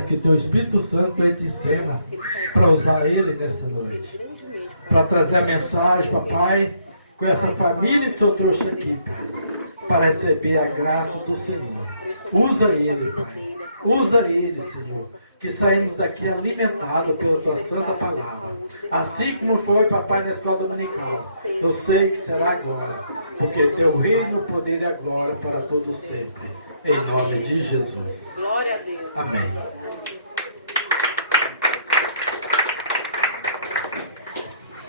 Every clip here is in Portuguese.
Que teu Espírito Santo ele te ensina para usar ele nessa noite. Para trazer a mensagem, papai, com essa família que o Senhor trouxe aqui, para receber a graça do Senhor. Usa ele, Pai. Usa ele, Senhor. Que saímos daqui alimentados pela tua santa palavra. Assim como foi, papai, na escola dominical. Eu sei que será agora. Porque teu reino, o poder e a glória para todos sempre. Em nome de Jesus. Glória a Deus. Amém.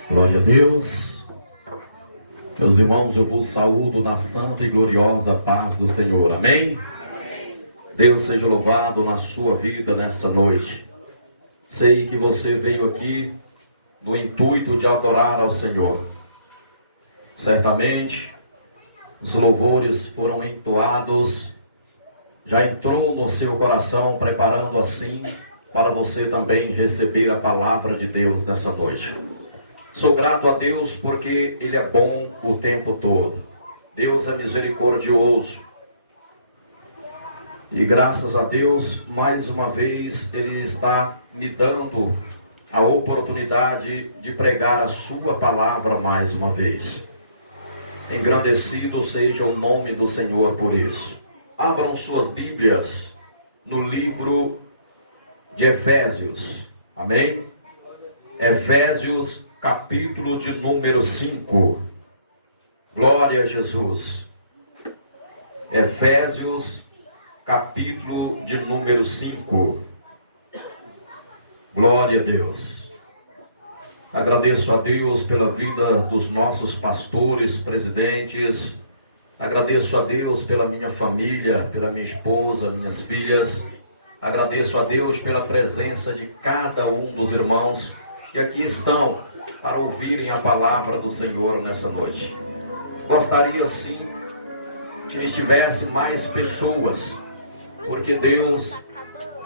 Glória a Deus. Meus irmãos, eu vos saúdo na santa e gloriosa paz do Senhor. Amém? Deus seja louvado na sua vida nesta noite. Sei que você veio aqui no intuito de adorar ao Senhor. Certamente, os louvores foram entoados, já entrou no seu coração, preparando assim para você também receber a palavra de Deus nessa noite. Sou grato a Deus porque Ele é bom o tempo todo. Deus é misericordioso. E graças a Deus, mais uma vez, Ele está me dando a oportunidade de pregar a sua palavra mais uma vez. Engrandecido seja o nome do Senhor por isso. Abram suas Bíblias no livro de Efésios. Amém? Efésios, capítulo de número 5. Glória a Jesus. Efésios, capítulo de número 5. Glória a Deus. Agradeço a Deus pela vida dos nossos pastores, presidentes. Agradeço a Deus pela minha família, pela minha esposa, minhas filhas. Agradeço a Deus pela presença de cada um dos irmãos que aqui estão para ouvirem a palavra do Senhor nessa noite. Gostaria sim que estivesse mais pessoas, porque Deus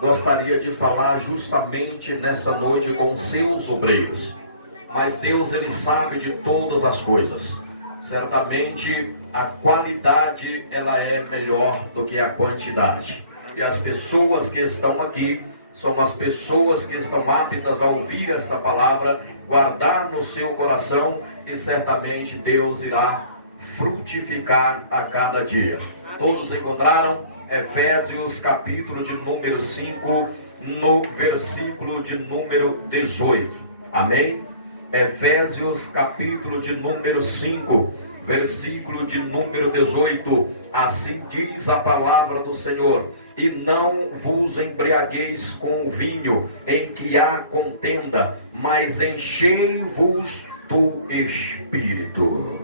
gostaria de falar justamente nessa noite com seus obreiros. Mas Deus, Ele sabe de todas as coisas. Certamente a qualidade ela é melhor do que a quantidade. E as pessoas que estão aqui são as pessoas que estão aptas a ouvir esta palavra, guardar no seu coração, e certamente Deus irá frutificar a cada dia. Todos encontraram Efésios capítulo de número 5, no versículo de número 18. Amém? Efésios capítulo de número 5, versículo de número 18. Assim diz a palavra do Senhor: e não vos embriagueis com o vinho em que há contenda, mas enchei-vos do Espírito.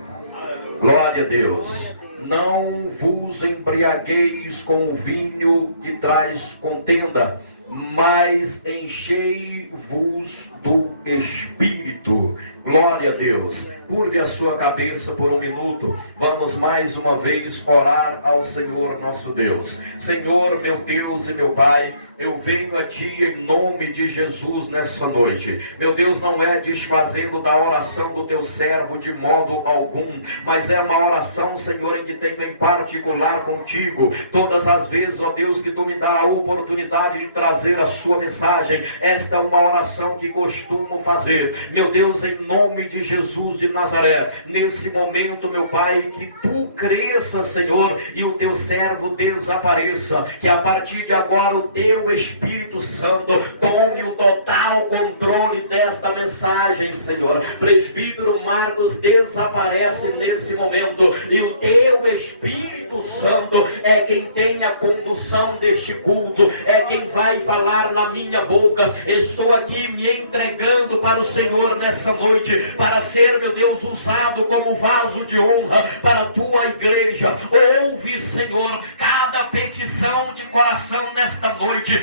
Glória a Deus. Não vos embriagueis com o vinho que traz contenda, mas enchei-vos do Espírito. Glória a Deus. Curve a sua cabeça por um minuto. Vamos mais uma vez orar ao Senhor nosso Deus. Senhor, meu Deus e meu Pai, eu venho a Ti em nome de Jesus nessa noite. Meu Deus, não é desfazendo da oração do Teu servo de modo algum, mas é uma oração, Senhor, em que tenho em particular contigo. Todas as vezes, ó Deus, que Tu me dá a oportunidade de trazer a Sua mensagem, esta é uma oração que costumo fazer. Meu Deus, em nome de Jesus de Nazaré, nesse momento, meu Pai, que Tu cresça, Senhor, e o Teu servo desapareça, que a partir de agora o Teu Espírito Santo tome o total controle desta mensagem, Senhor. Presbítero Marcos desaparece nesse momento, e o Teu Espírito Santo é quem tem a condução deste culto, é quem vai falar na minha boca. Estou aqui me entregando para o Senhor nessa noite, para ser, meu Deus, usado como vaso de honra para a Tua igreja. Ouve, Senhor, cada petição de coração nesta noite.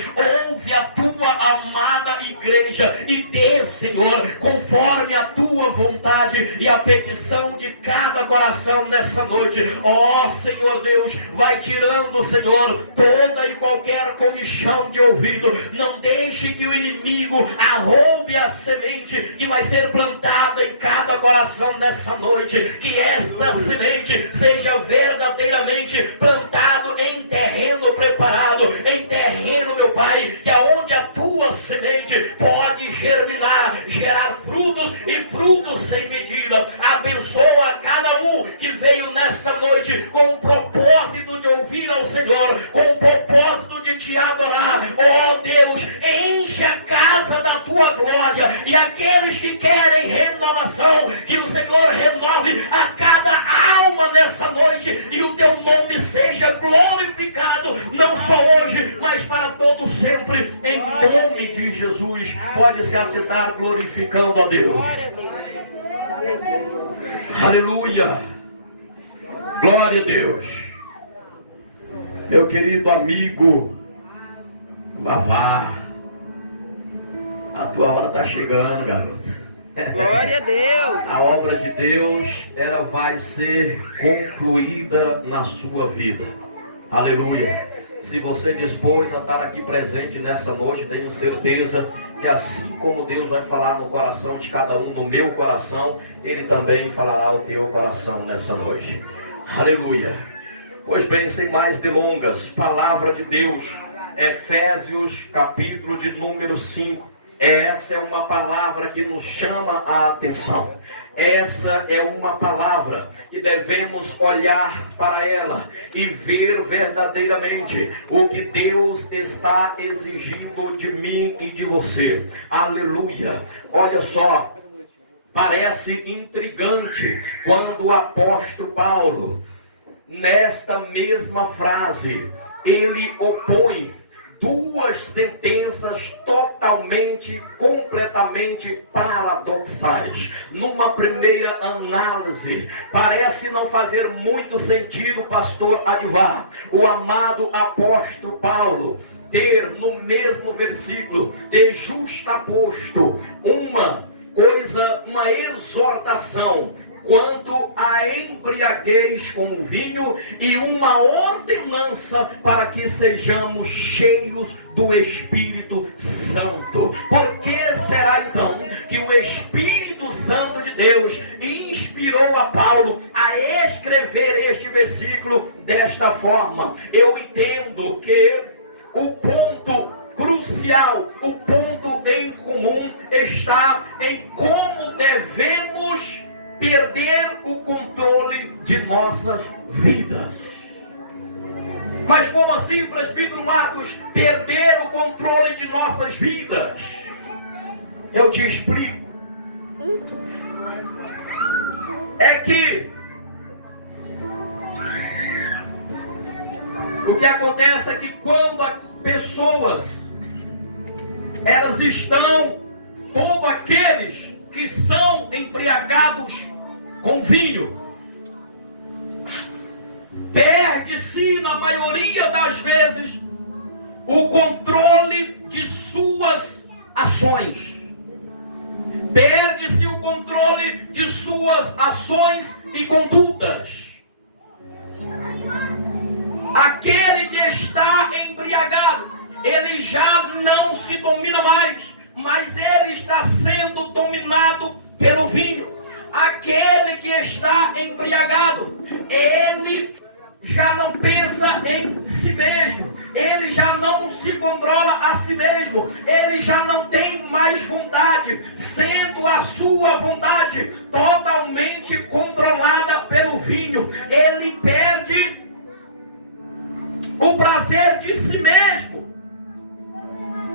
Ouve a Tua amada igreja e dê, Senhor, conforme a Tua vontade e a petição de cada coração nessa noite. Ó Senhor Deus, vai tirando, Senhor, toda e qualquer comichão de ouvido. Não deixe que o inimigo arroube a semente que vai ser plantada em cada coração nessa noite. Que esta semente seja verdadeiramente plantado em terreno preparado, em terreno, meu Pai, que aonde enche a casa da tua glória. E aqueles que querem renovação, que o Senhor renove a cada alma nessa noite e o teu nome seja glorificado, não só hoje, mas para todo sempre, em nome de Jesus. Pode se assentar glorificando a Deus. Aleluia. Glória a Deus. Meu querido amigo Vavá, a tua hora está chegando, garoto. Glória a Deus. A obra de Deus, ela vai ser concluída na sua vida. Aleluia. Se você dispôs a estar aqui presente nessa noite, tenho certeza que assim como Deus vai falar no coração de cada um, no meu coração, Ele também falará ao teu coração nessa noite. Aleluia. Pois bem, sem mais delongas, palavra de Deus, Efésios, capítulo de número 5. Essa é uma palavra que nos chama a atenção. Essa é uma palavra que devemos olhar para ela e ver verdadeiramente o que Deus está exigindo de mim e de você. Aleluia. Olha só, parece intrigante quando o apóstolo Paulo, nesta mesma frase, ele opõe duas sentenças totalmente, completamente paradoxais. Numa primeira análise, parece não fazer muito sentido, pastor Adivar, o amado apóstolo Paulo ter no mesmo versículo, ter justaposto uma coisa, uma exortação quanto à embriaguez com vinho e uma ordenança para que sejamos cheios do Espírito Santo. Por que será então que o Espírito Santo de Deus inspirou a Paulo a escrever este versículo desta forma? Eu entendo que o ponto crucial, o ponto em comum está em como devemos perder o controle de nossas vidas. Mas como assim, presbítero Marcos, perder o controle de nossas vidas? Eu te explico. É que o que acontece é que quando as pessoas, elas estão, todos aqueles que são embriagados com vinho, perde-se na maioria das vezes o controle de suas ações. Perde-se o controle de suas ações e condutas. Aquele que está embriagado, ele já não se domina mais, mas ele está sendo dominado pelo vinho. Aquele que está embriagado, ele já não pensa em si mesmo, ele já não se controla a si mesmo, ele já não tem mais vontade, sendo a sua vontade totalmente controlada pelo vinho. Ele perde o prazer de si mesmo,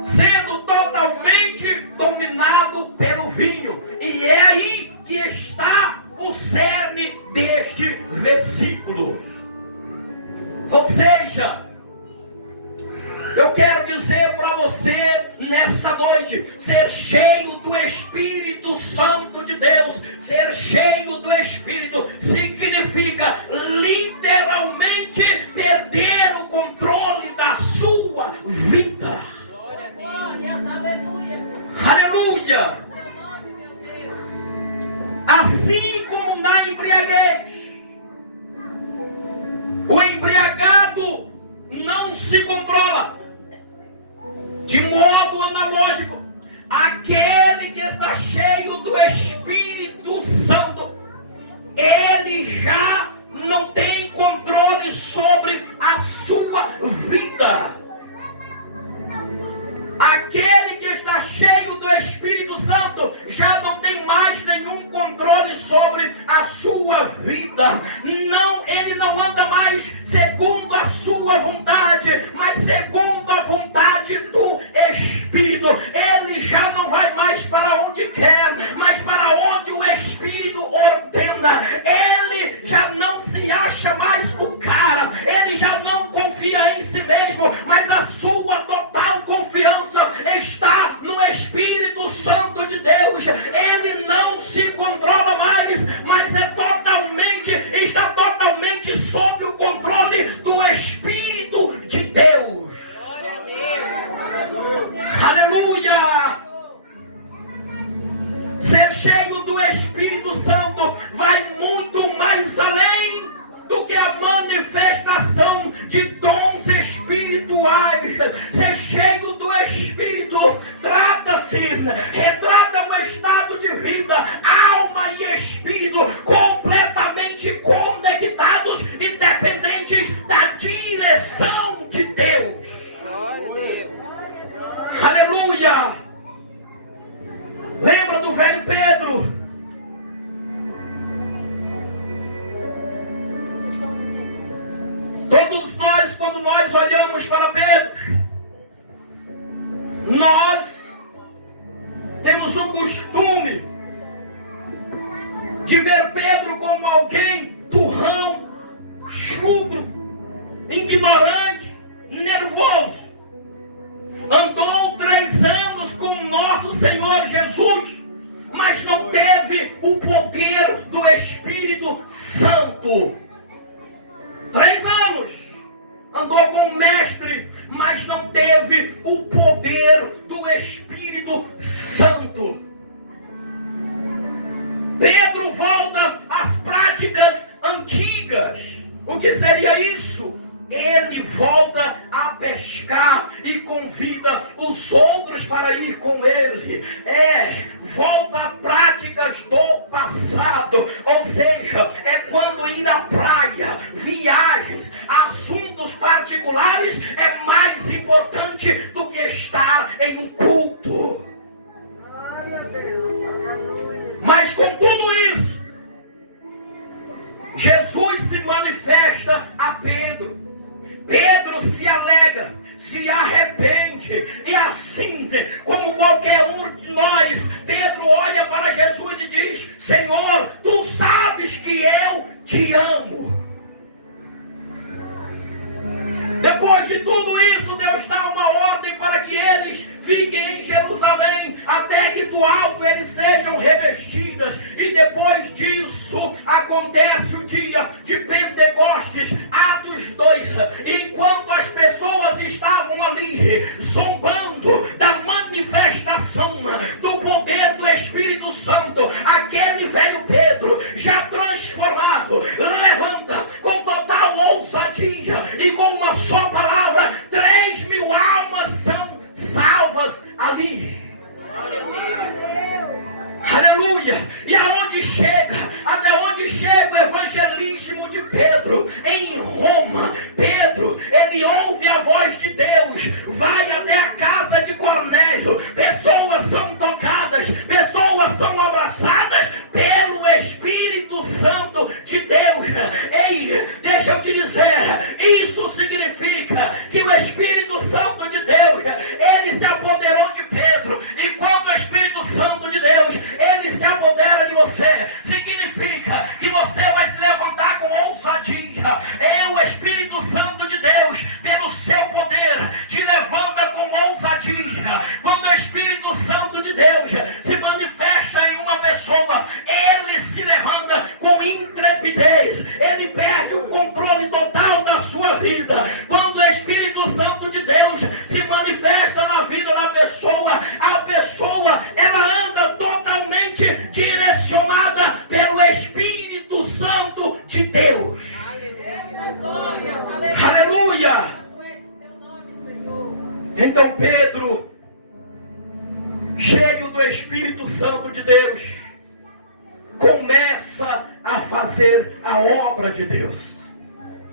sendo totalmente dominado pelo vinho. E é aí que está o cerne deste versículo. Ou seja, eu quero dizer para você nessa noite, ser cheio do Espírito Santo de Deus, ser cheio do Espírito significa literalmente perder o controle da sua vida. Aleluia! Assim como na embriaguez, o embriagado não se controla. De modo analógico, aquele que está cheio do Espírito Santo, ele já não tem controle sobre a sua vida. Aquele que está cheio do Espírito Santo já não tem mais nenhum controle sobre a sua vida. Não, ele não anda mais segundo a sua vontade, mas segundo a vontade do Espírito. cheio do Espírito Santo vai muito mais além do que a manifestação de dons espirituais. Ser cheio do Espírito retrata um estado de vida, alma e espírito completamente conectados e dependentes da direção de Deus. Glória a Deus. Aleluia! Lembra do velho Pedro? Todos nós, quando nós olhamos para Pedro, nós temos o costume de ver Pedro como alguém turrão, chucro, ignorante, nervoso. Andou 3 anos com o nosso Senhor Jesus, mas não teve o poder do Espírito Santo. 3 anos andou com o mestre, mas não teve o poder do Espírito Santo. Pedro volta às práticas antigas. O que seria isso? Ele volta a pescar e convida os outros para ir com ele. Volta a práticas do passado. Ou seja, é quando ir à praia, viagens, assuntos particulares é mais importante do que estar em um culto. Glória a Deus, aleluia. Mas com tudo isso, Jesus se manifesta a Pedro. Pedro se alegra, se arrepende, e assim, como qualquer um de nós, Pedro olha para Jesus e diz: Senhor, tu sabes que eu te amo. Depois de tudo isso, Deus dá uma ordem para que eles fiquem em Jerusalém, até que do alto eles sejam revestidas. E depois disso, acontece o dia de Pentecostes, Atos 2. E enquanto as pessoas estavam ali, zombando da manifestação do poder do Espírito Santo, aquele velho Pedro, já transformado, levanta com total ousadia e com uma só palavra, 3.000 almas são salvas ali. Aleluia! E aonde chega? Até onde chega o evangelismo de Pedro? Em Roma. Pedro, ele ouve a voz de Deus, vai até a casa de Cornélio, pessoas são tocadas, pessoas são abraçadas pelo Espírito Santo de Deus. Ei, deixa eu te dizer, isso significa que o Espírito Santo de Deus, ele se apoderou de Pedro, e quando o Espírito Santo de Deus, ele se apodera de você, significa que você vai se levantar com ousadia. O Espírito Santo de Deus, pelo seu poder, te levanta com ousadia. Quando o Espírito Santo de Deus se manifesta em uma pessoa, ele se levanta com intrepidez, ele perde o controle total da sua vida. Quando o Espírito Santo de Deus se manifesta na vida da pessoa, a pessoa, ela anda totalmente direcionada pelo Espírito Santo de Deus. Aleluia! Então Pedro, cheio do Espírito Santo de Deus, começa a fazer a obra de Deus.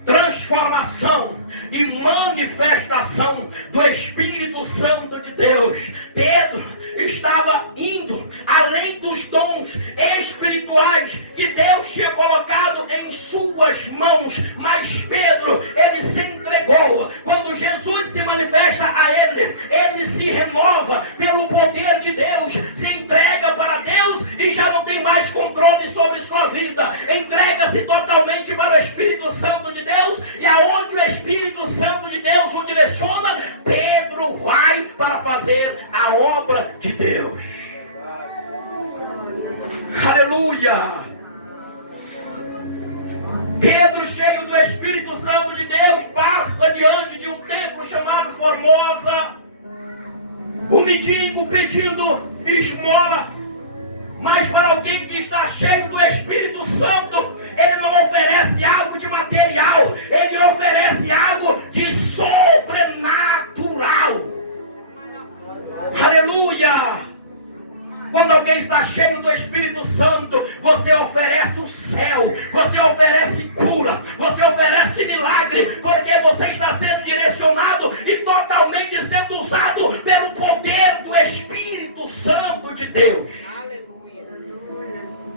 Transformação e manifestação do Espírito Santo de Deus. Pedro estava indo além dos dons espirituais que Deus tinha colocado em suas mãos, mas Pedro, ele se entregou. Quando Jesus se manifesta a ele, ele se renova pelo poder de Deus, se entrega para Deus e já não tem mais controle sobre sua vida, entrega-se totalmente para o Espírito Santo de Deus, e aonde o Espírito Santo de Deus o direciona, Pedro vai para fazer a obra de Deus. Aleluia! Pedro, cheio do Espírito Santo de Deus, passa diante de um templo chamado Formosa, o mendigo pedindo esmola, Mas para alguém que está cheio do Espírito Santo, ele não oferece algo de material, ele oferece algo de sobrenatural. Aleluia! Quando alguém está cheio do Espírito Santo, você oferece o céu, você oferece cura, você oferece milagre, porque você está sendo direcionado e totalmente sendo usado pelo poder do Espírito Santo de Deus.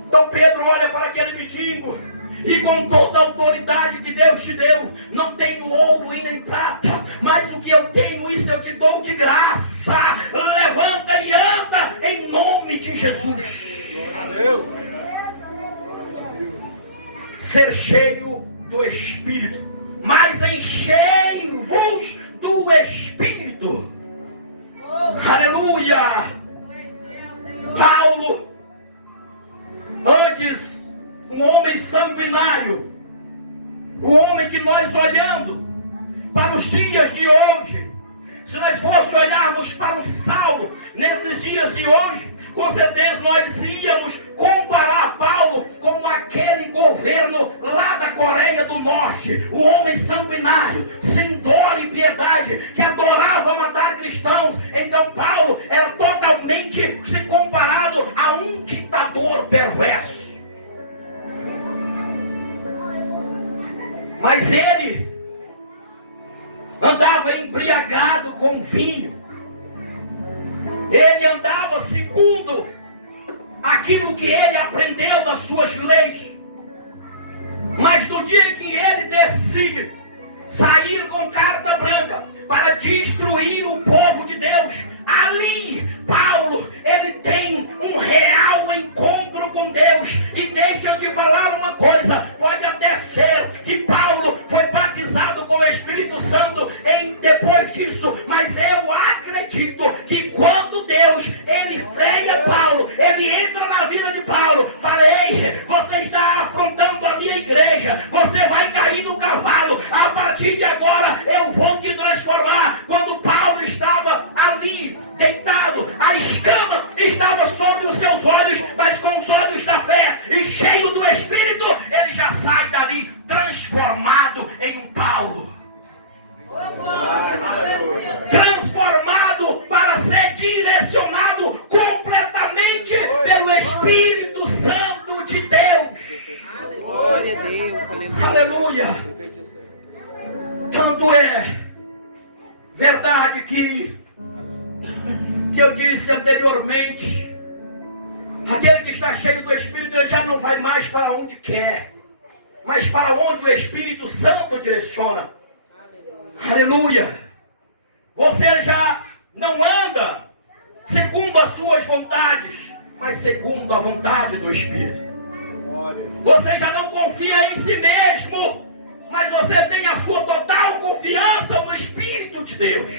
Então Pedro olha para aquele mendigo e com toda a autoridade que Deus te deu, não tenho ouro e nem prata, mas o que eu tenho, isso eu te dou de graça. Levanta e anda em nome de Jesus. Ser cheio do Espírito, mas enchei-vos do Espírito. Aleluia! Paulo, antes, um homem sanguinário, o homem que nós olhando para os dias de hoje, se nós fosse olharmos para o Saulo nesses dias de hoje, com certeza nós íamos comparar Paulo com aquele governo lá da Coreia do Norte, o homem sanguinário, sem dó e piedade, que adorava matar cristãos. Então Paulo era totalmente se comparado a um ditador perverso. Mas ele andava embriagado com vinho. Ele andava segundo aquilo que ele aprendeu das suas leis. Mas no dia que ele decide sair com carta branca para destruir o povo de Deus, ali, Paulo, ele tem um real encontro com Deus. E deixa eu te falar uma coisa, pode até ser que Paulo foi batizado com o Espírito Santo depois disso, mas eu acredito que quando Deus, ele freia Paulo, ele entra na vida de Paulo, fala: ei, você está afrontando a minha igreja, você vai cair no cavalo, a partir de agora eu vou te transformar. Quando Paulo estava ali, deitado, a escama estava sobre os seus olhos, mas com os olhos da fé e cheio do Espírito, ele já sai dali transformado em um Paulo. Transformado para ser direcionado completamente pelo Espírito Santo de Deus. Glória a Deus, Aleluia! Tanto é verdade que eu disse anteriormente, aquele que está cheio do Espírito, ele já não vai mais para onde quer, mas para onde o Espírito Santo direciona. Aleluia! Você já não anda segundo as suas vontades, mas segundo a vontade do Espírito. Você já não confia em si mesmo, mas você tem a sua total confiança no Espírito de Deus.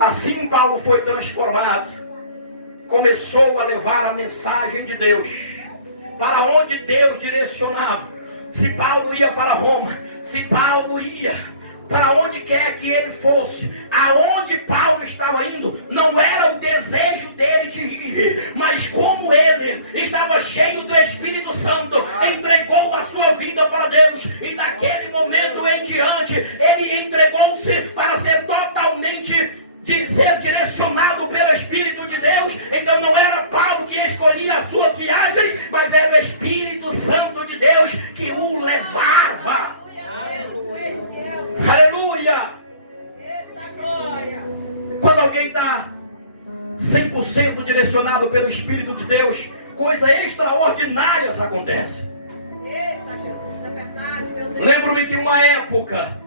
Assim Paulo foi transformado, começou a levar a mensagem de Deus para onde Deus direcionava. Se Paulo ia para Roma, se Paulo ia para onde quer que ele fosse, aonde Paulo estava indo, não era o desejo dele de ir, mas como ele estava cheio do Espírito Santo, entregou a sua vida para Deus, e daquele momento em diante, ele entregou-se para ser totalmente ser direcionado pelo Espírito de Deus. Então não era Paulo que escolhia as suas viagens, mas era o Espírito Santo de Deus que o levava. Aleluia! Quando alguém está 100% direcionado pelo Espírito de Deus, coisas extraordinárias acontecem. Lembro-me de uma época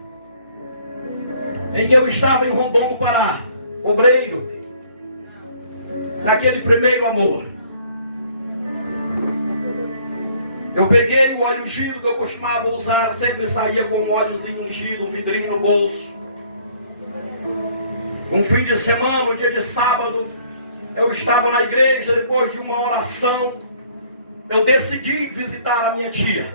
em que eu estava em Rondon, no Pará, obreiro, naquele primeiro amor. Eu peguei o óleo ungido que eu costumava usar, sempre saía com um óleozinho ungido, um vidrinho no bolso. Um fim de semana, um dia de sábado, eu estava na igreja, depois de uma oração, eu decidi visitar a minha tia.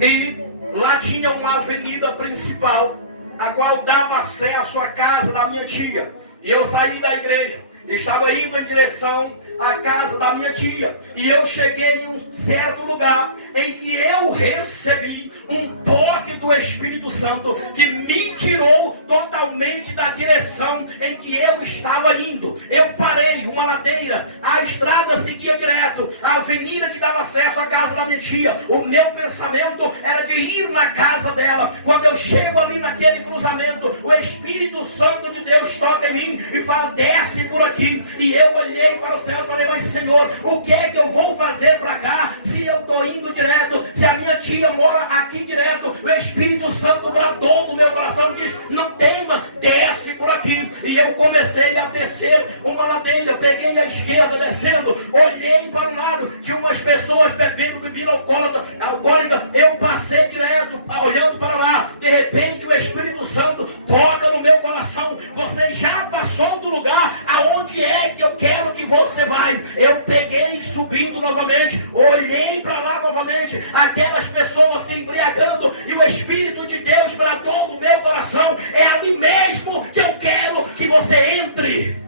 E lá tinha uma avenida principal, a qual dava acesso à casa da minha tia. E eu saí da igreja estava indo em direção à casa da minha tia. E eu cheguei em um certo lugar em que eu recebi um toque do Espírito Santo que me tirou totalmente da direção em que eu estava indo. Eu parei, uma ladeira, a estrada seguia direto, a avenida que dava acesso à casa da minha tia. O meu pensamento era de ir na casa dela. Quando eu chego ali naquele cruzamento, o Espírito Santo de Deus toca em mim e fala, desce por aqui. E eu olhei para o céu e falei, mas Senhor, o que é que eu vou fazer para cá se eu estou indo direto, se a minha tia mora aqui direto? O Espírito Santo bradou no meu coração e disse, não teima, desce por aqui. E eu comecei a descer uma ladeira, peguei a esquerda descendo, olhei para o lado, tinha umas pessoas bebendo bebida alcoólica, eu passei direto, olhando para lá. De repente o Espírito Santo toca no meu coração, você já passou do lugar aonde é que eu quero que você vai. Eu peguei subindo novamente, olhei para lá novamente, aquelas pessoas se embriagando, e o Espírito de Deus bradou no meu coração, é ali mesmo que eu quero que você entre.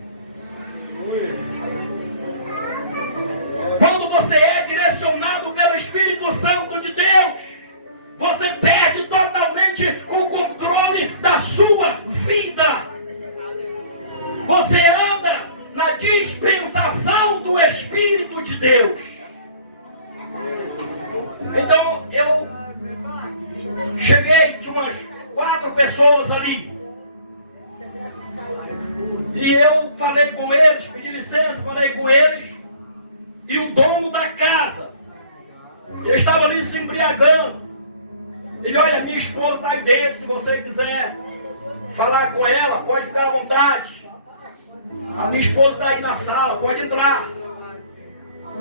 Quando você é direcionado pelo Espírito Santo de Deus, você perde totalmente o controle da sua vida. Você anda na dispensação do Espírito de Deus. Então eu cheguei, tinha umas 4 pessoas ali. E eu falei com eles, pedi licença, falei com eles. E o dono da casa, ele estava ali se embriagando. Ele, olha, minha esposa está aí dentro, se você quiser falar com ela, pode ficar à vontade. A minha esposa está aí na sala, pode entrar.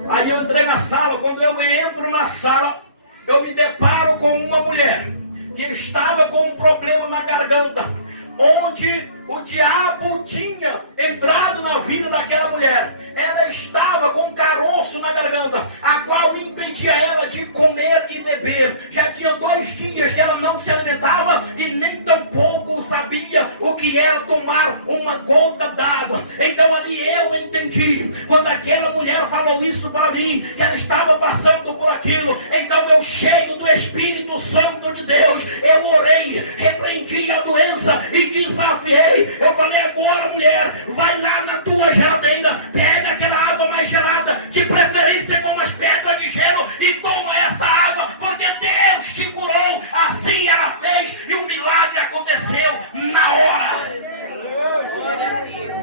Aí eu entrei na sala, quando eu entro na sala, eu me deparo com uma mulher que estava com um problema na garganta, onde o diabo tinha entrado na vida daquela mulher. Ela estava com um caroço na garganta, a qual impedia ela de comer e beber. Já tinha 2 dias que ela não se alimentava e nem tampouco sabia o que era tomar uma gota d'água. Então ali eu entendi, quando aquela mulher falou isso para mim, que ela estava passando por aquilo. Então eu, cheio do Espírito Santo de Deus, eu orei, repreendi a doença e desafiei. Eu falei, agora mulher, vai lá na tua geladeira, pega aquela água mais gelada, de preferência com umas pedras de gelo, e toma essa água, porque Deus te curou. Assim ela fez e o milagre aconteceu na hora.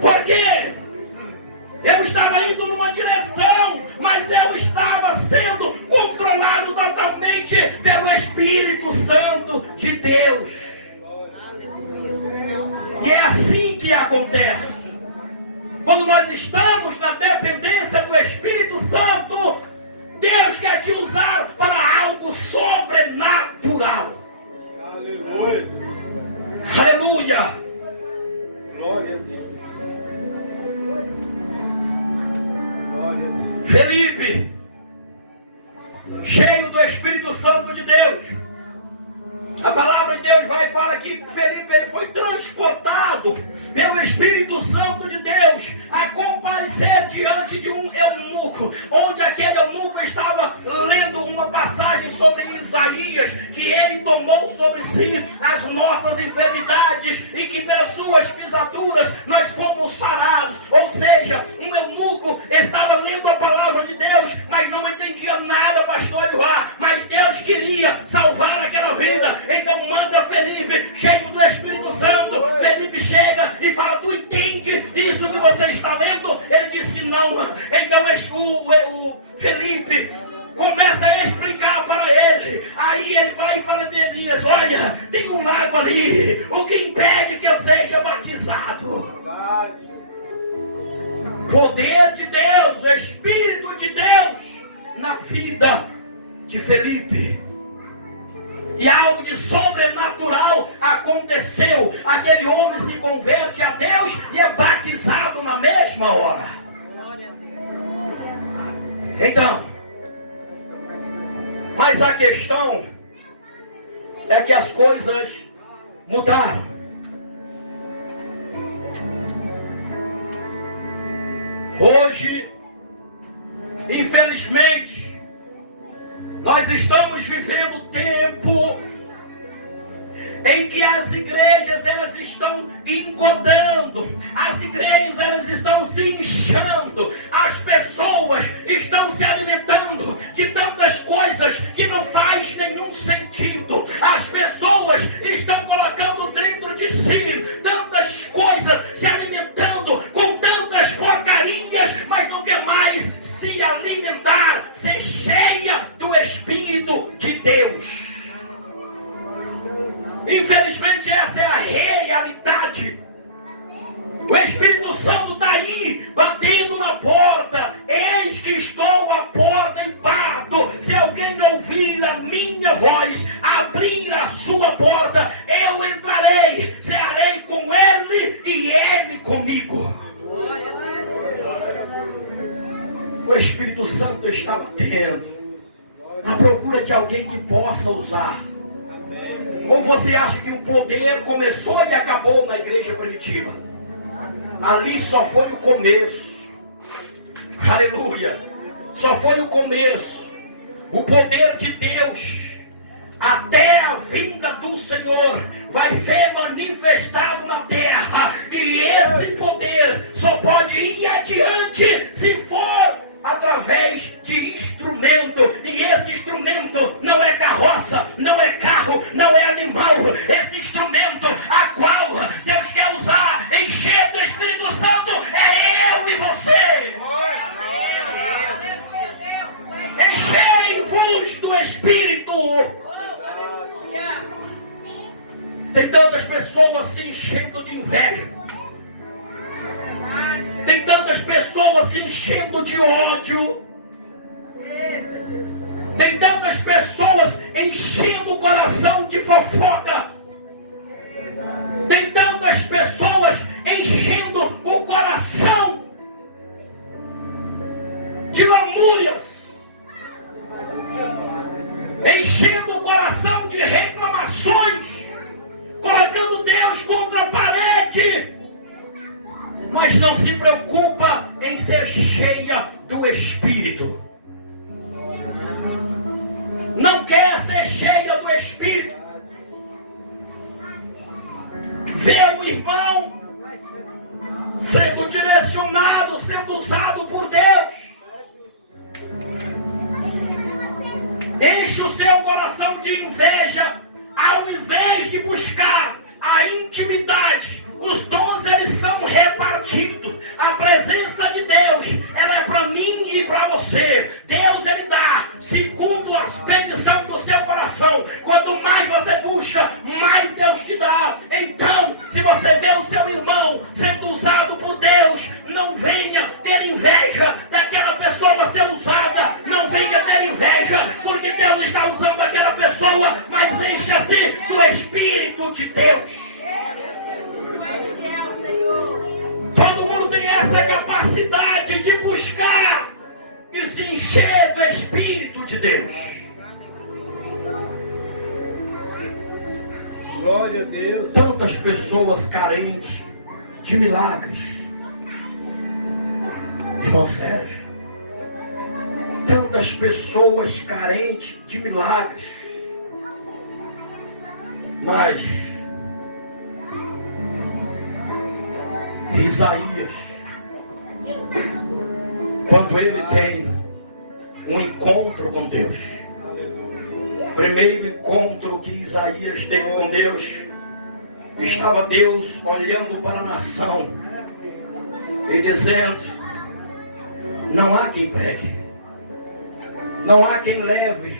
Por quê? Eu estava indo numa direção, mas eu estava sendo controlado totalmente pelo Espírito Santo de Deus. E é assim que acontece. Quando nós estamos na dependência do Espírito Santo, Deus quer te usar para algo sobrenatural. Aleluia. Aleluia. Glória a Deus. Glória a Deus. Felipe, cheio do Espírito Santo de Deus. A palavra de Deus vai e fala que Felipe, ele foi transportado pelo Espírito Santo de Deus a comparecer diante de um eunuco, onde aquele eunuco estava lendo uma passagem sobre Isaías, que ele tomou sobre si as nossas enfermidades e que pelas suas pisaduras nós fomos sarados. Ou seja, um eunuco estava lendo a palavra de Deus, mas não entendia nada, pastor Eduardo, mas Deus queria salvar aquela vida. Então manda Felipe, cheio do Espírito Santo. Felipe chega e fala, tu entende isso que você está lendo? Ele disse, não. Então o Felipe começa a explicar para ele. Aí ele vai e fala de Elias, olha, tem um lago ali, o que impede que eu seja batizado? Poder de Deus, Espírito de Deus na vida de Felipe. E algo de sobrenatural aconteceu. Aquele homem se converte a Deus e é batizado na mesma hora. Então, mas a questão é que as coisas mudaram. hoje, infelizmente, nós estamos vivendo tempo em que as igrejas elas estão engordando, as igrejas elas estão se inchando, as pessoas estão se alimentando de tantas coisas que não faz nenhum sentido. As pessoas estão colocando dentro de si tantas coisas, se alimentando com tantas porcarias, mas não quer mais se alimentar, ser cheia do Espírito de Deus. Infelizmente essa é a realidade. O Espírito Santo está aí, batendo na porta. Eis que estou à porta e bato. Se alguém ouvir a minha voz, abrir a sua porta, eu entrarei, cearei com ele e ele comigo. O Espírito Santo está batendo à procura de alguém que possa usar. Ou você acha que o poder começou e acabou na igreja primitiva? Ali só foi o começo. Aleluia. Só foi o começo. O poder de Deus, até a vinda do Senhor, vai ser manifestado na terra. E esse poder só pode ir adiante se for através de instrumento. E esse instrumento não é carroça, não é carro, não é animal. Esse instrumento a qual Deus quer usar, encher do Espírito Santo, é eu e você. Enchei-vos do Espírito. Tem tantas pessoas se enchendo de inveja. Tem tantas pessoas se enchendo de ódio. Tem tantas pessoas enchendo o coração de fofoca. Tem tantas pessoas enchendo o coração de lamúrias. Enchendo o coração de reclamações. Colocando Deus contra a parede. Mas não se preocupa em ser cheia do Espírito. Não quer ser cheia do Espírito. Vê o irmão sendo direcionado, sendo usado por Deus. Enche o seu coração de inveja, ao invés de buscar a intimidade. Os dons, eles são repartidos. A presença de Deus, ela é para mim e para você. Deus, ele dá segundo a petição do seu coração. Quanto mais você busca, mais Deus te dá. Então, se você vê o seu irmão sendo usado por Deus, não venha ter inveja daquela pessoa ser usada. Não venha ter inveja, porque Deus está usando aquela pessoa, mas encha-se do Espírito de Deus. Todo mundo tem essa capacidade de buscar e se encher do Espírito de Deus. Glória a Deus. Tantas pessoas carentes de milagres. Irmão Sérgio. Tantas pessoas carentes de milagres. Mas Isaías, quando ele tem um encontro com Deus, o primeiro encontro que Isaías teve com Deus, estava Deus olhando para a nação e dizendo: não há quem pregue, não há quem leve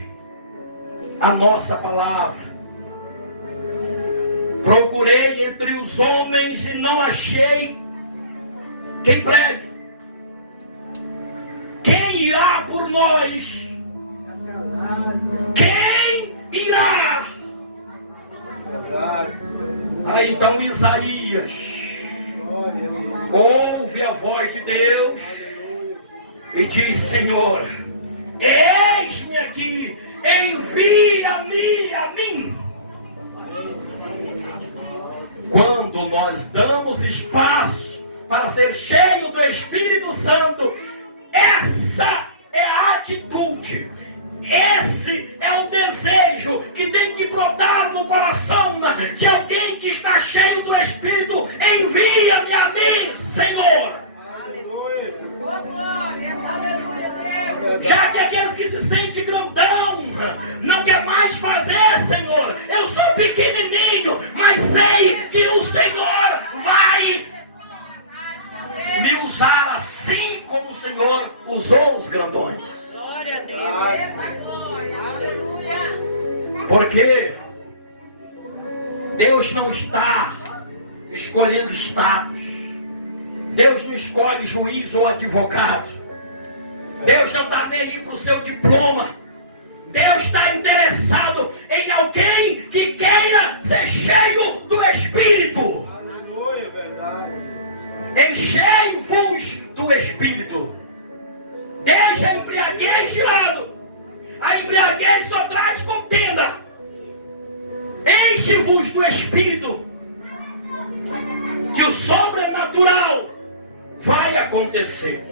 a nossa palavra. Procurei entre os homens e não achei quem pregue. Quem irá por nós? Quem irá? Aí então Isaías ouve a voz de Deus e diz: Senhor, eis-me aqui, envia-me a mim. Quando nós damos espaço para ser cheio do Espírito Santo, Deus não escolhe juiz ou advogado. Deus não está nem aí para o seu diploma. Deus está interessado em alguém que queira ser cheio do Espírito. Aleluia, verdade. Enchei-vos do Espírito. Deixa a embriaguez de lado. A embriaguez só traz contenda. Enche-vos do Espírito. Que o sobrenatural vai acontecer.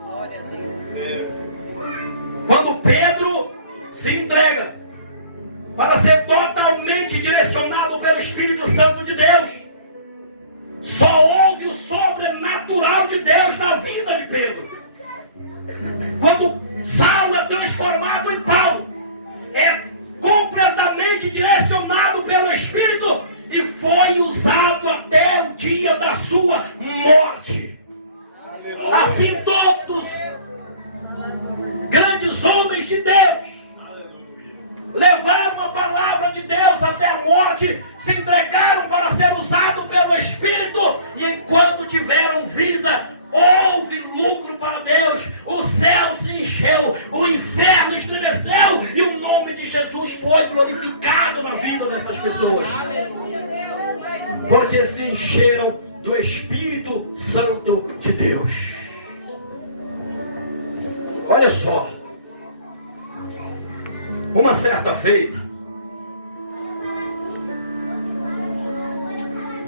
Glória a Deus. Quando Pedro se entrega para ser totalmente direcionado pelo Espírito Santo de Deus, só houve o sobrenatural de Deus na vida de Pedro. Quando Saulo é transformado em Paulo, é completamente direcionado pelo Espírito e foi usado até o dia da sua morte. Assim todos grandes homens de Deus levaram a palavra de Deus até a morte, se entregaram para ser usado pelo Espírito, e enquanto tiveram vida, houve lucro para Deus. O céu se encheu, o inferno estremeceu e o nome de Jesus foi glorificado na vida dessas pessoas, porque se encheram do Espírito Santo de Deus. Olha só, uma certa feita,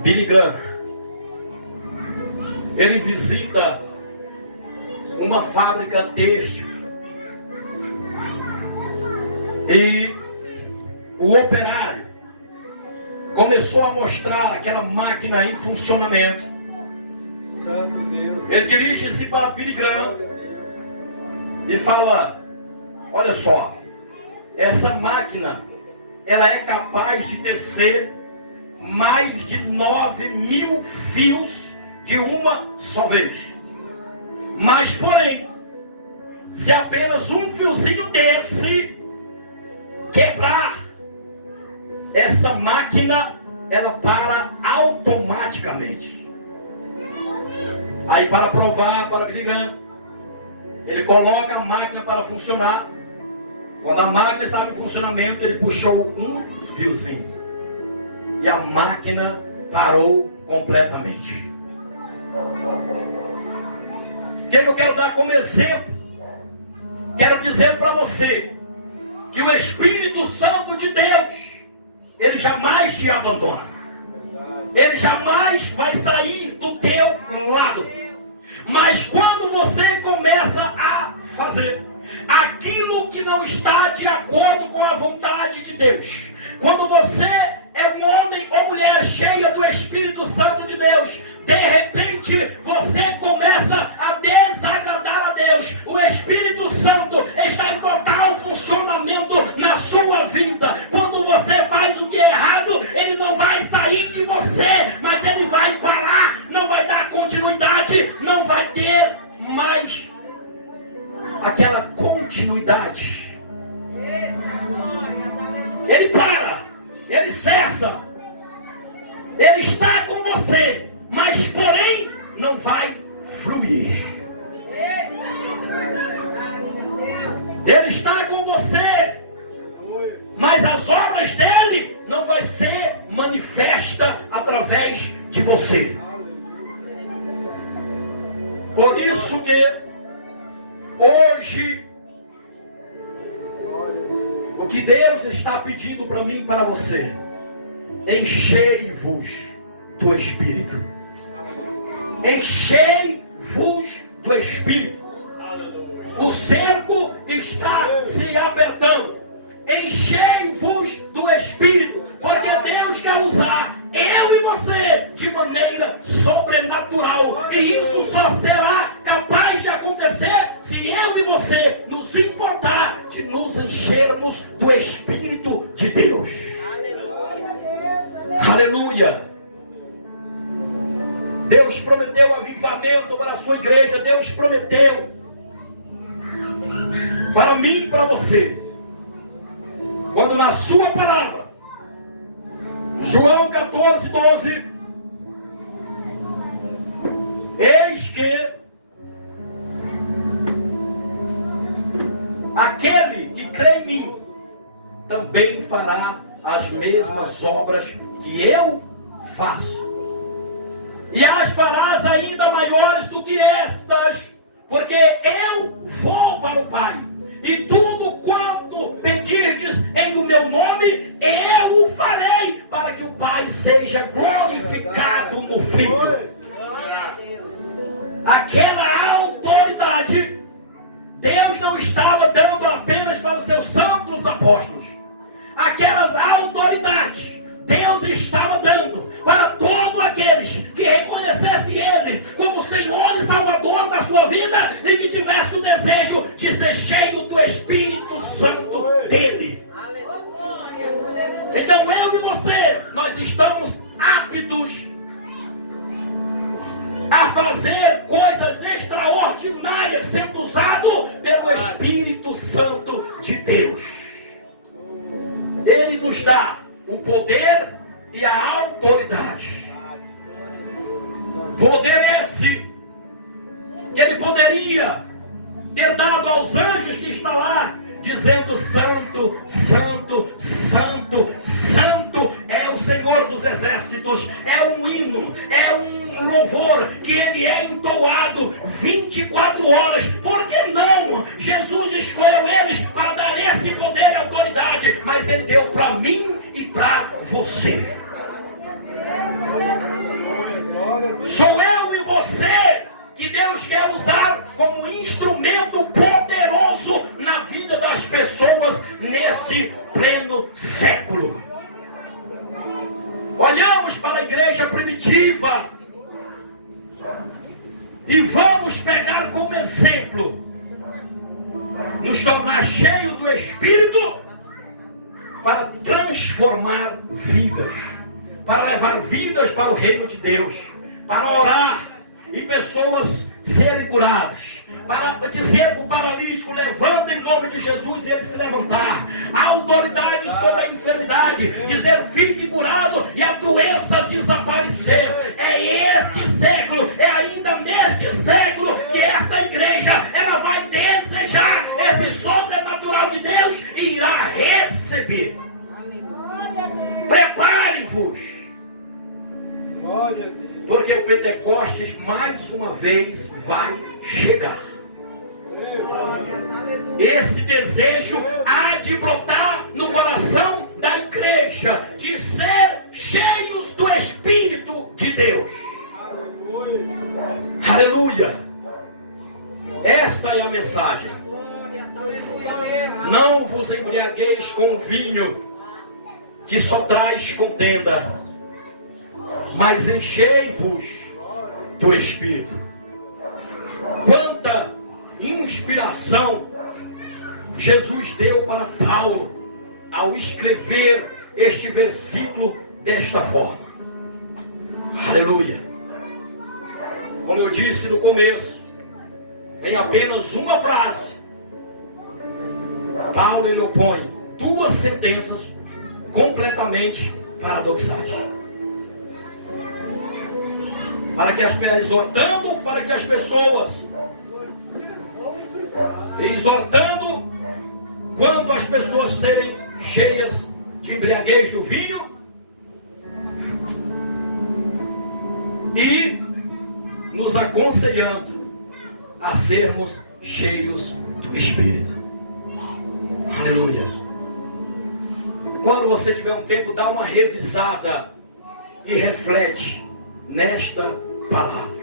Billy Graham, ele visita uma fábrica têxtil e o operário começou a mostrar aquela máquina em funcionamento. Santo Deus. Ele dirige-se para Billy Graham e fala: olha só, essa máquina, ela é capaz de tecer mais de 9.000 fios de uma só vez. Mas, porém, se apenas um fiozinho desse quebrar, essa máquina, ela para automaticamente. Aí, para provar, para Billy Graham, ele coloca a máquina para funcionar. Quando a máquina estava em funcionamento, ele puxou um fiozinho e a máquina parou completamente. O que eu quero dar como exemplo? Quero dizer para você que o Espírito Santo de Deus, ele jamais te abandona. Ele jamais vai sair do teu lado. Mas quando você começa a fazer aquilo que não está de acordo com a vontade de Deus, quando você é um homem ou mulher cheia do Espírito Santo de Deus, de repente você começa a desagradar a Deus. O Espírito Santo está em total funcionamento na sua vida. Quando você faz o que é errado, ele não vai sair de você, mas ele vai parar, não vai dar continuidade, não vai ter mais aquela continuidade. Ele para, ele cessa, ele está com você, mas porém não vai fluir. Ele está com você, mas as obras dele não vai ser manifesta através de você. Por isso que hoje o que Deus está pedindo para mim e para você: enchei-vos do Espírito. Enchei-vos do Espírito. O cerco está se apertando. Enchei-vos do Espírito, porque Deus quer usar eu e você de maneira sobrenatural. E isso só será capaz de acontecer se eu e você nos importar de nos enchermos do Espírito de Deus. Aleluia! Deus prometeu avivamento para a sua igreja. Deus prometeu para mim e para você, quando na sua palavra, João 14:12, eis mesmas obras que eu faço. E as farás ainda maiores do que estas, porque eu vou para o Pai. E tudo quanto pedirdes em o meu nome, eu o farei, para que o Pai seja glorificado no Filho. Aquela autoridade, Deus não estava dando apenas para os seus santos apóstolos. Aquelas autoridades, Deus estava dando para todos aqueles que reconhecessem Ele como Senhor e Salvador da sua vida e que tivesse o desejo de ser cheio do Espírito Santo dEle. Então eu e você, nós estamos aptos a fazer coisas extraordinárias sendo usado pelo Espírito Santo de Deus. Ele nos dá o poder e a autoridade. Poder esse que ele poderia ter dado aos anjos que estão lá, dizendo: Santo, Santo, Santo, Santo é o Senhor dos exércitos. É um hino, é um louvor que ele é entoado 24 horas. Por que não? Jesus escolheu eles para dar esse poder e autoridade, mas ele deu para mim e para você. Sou eu e você que Deus quer usar como instrumento poderoso na vida das pessoas neste pleno século. Olhamos para a igreja primitiva e vamos pegar como exemplo, nos tornar cheios do Espírito para transformar vidas, para levar vidas para o reino de Deus, para orar e pessoas serem curadas, para dizer para o paralítico: levanta em nome de Jesus, e ele se levantar. A autoridade sobre a enfermidade, dizer: fique curado e a doença desaparecer. É este século, é ainda neste século que esta igreja, ela vai desejar esse sobrenatural de Deus e irá receber. Preparem-vos, porque o Pentecostes mais uma vez vai chegar. Esse desejo há de brotar no coração da igreja, de ser cheios do Espírito de Deus. Aleluia! Esta é a mensagem. Não vos embriagueis com vinho, que só traz contenda, mas enchei-vos do Espírito. Quanta inspiração Jesus deu para Paulo ao escrever este versículo desta forma. Aleluia! Como eu disse no começo, em apenas uma frase, Paulo ele opõe duas sentenças completamente paradoxais. Exortando para que as pessoas, exortando quando as pessoas serem cheias de embriaguez do vinho, e nos aconselhando a sermos cheios do Espírito. Aleluia! Quando você tiver um tempo, dá uma revisada e reflete nesta palavra.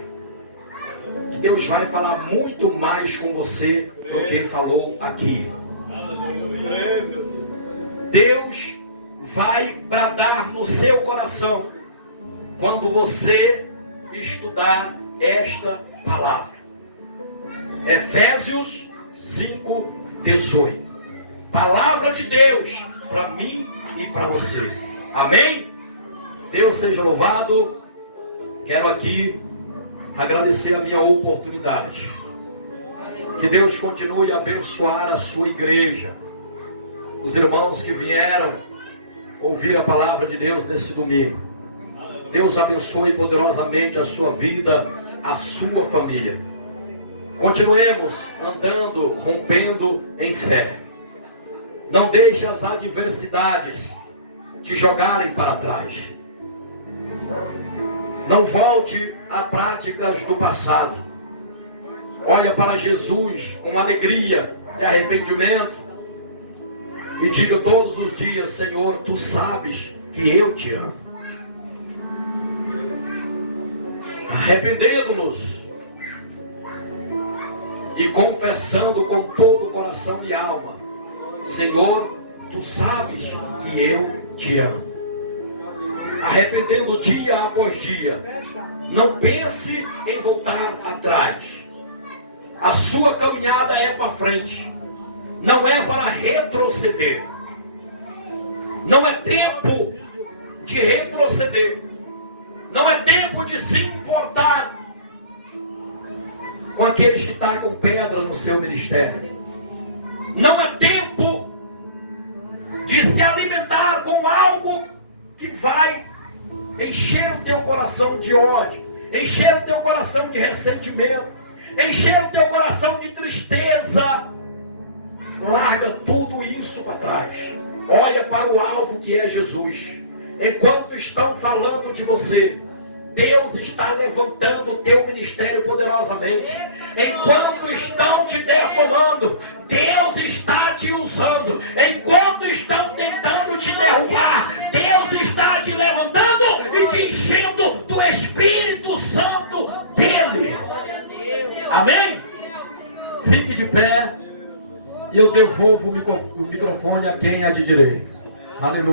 Que Deus vai falar muito mais com você do que falou aqui. Deus vai bradar no seu coração quando você estudar esta palavra. Efésios 5:18. Palavra de Deus para mim e para você. Amém? Deus seja louvado. Quero aqui agradecer a minha oportunidade. Que Deus continue a abençoar a sua igreja. Os irmãos que vieram ouvir a palavra de Deus nesse domingo. Deus abençoe poderosamente a sua vida, a sua família. Continuemos andando, rompendo em fé. Não deixe as adversidades te jogarem para trás. Não volte a práticas do passado. Olha para Jesus com alegria e arrependimento e diga todos os dias: Senhor, tu sabes que eu te amo. Arrependendo-nos e confessando com todo o coração e alma: Senhor, tu sabes que eu te amo. Arrependendo dia após dia. Não pense em voltar atrás. A sua caminhada é para frente. Não é para retroceder. Não é tempo de retroceder. Não é tempo de se importar com aqueles que tacam pedra no seu ministério. Não é tempo de se alimentar com algo que vai encher o teu coração de ódio, encher o teu coração de ressentimento, encher o teu coração de tristeza. Larga tudo isso para trás. Olha para o alvo que é Jesus. Enquanto estão falando de você, Deus está levantando o teu ministério poderosamente. Enquanto estão te defamando, Deus está te usando. Enquanto estão tentando te derrubar, Deus está te levantando e te enchendo do Espírito Santo dele. Amém? Fique de pé e eu devolvo o microfone a quem é de direito. Aleluia.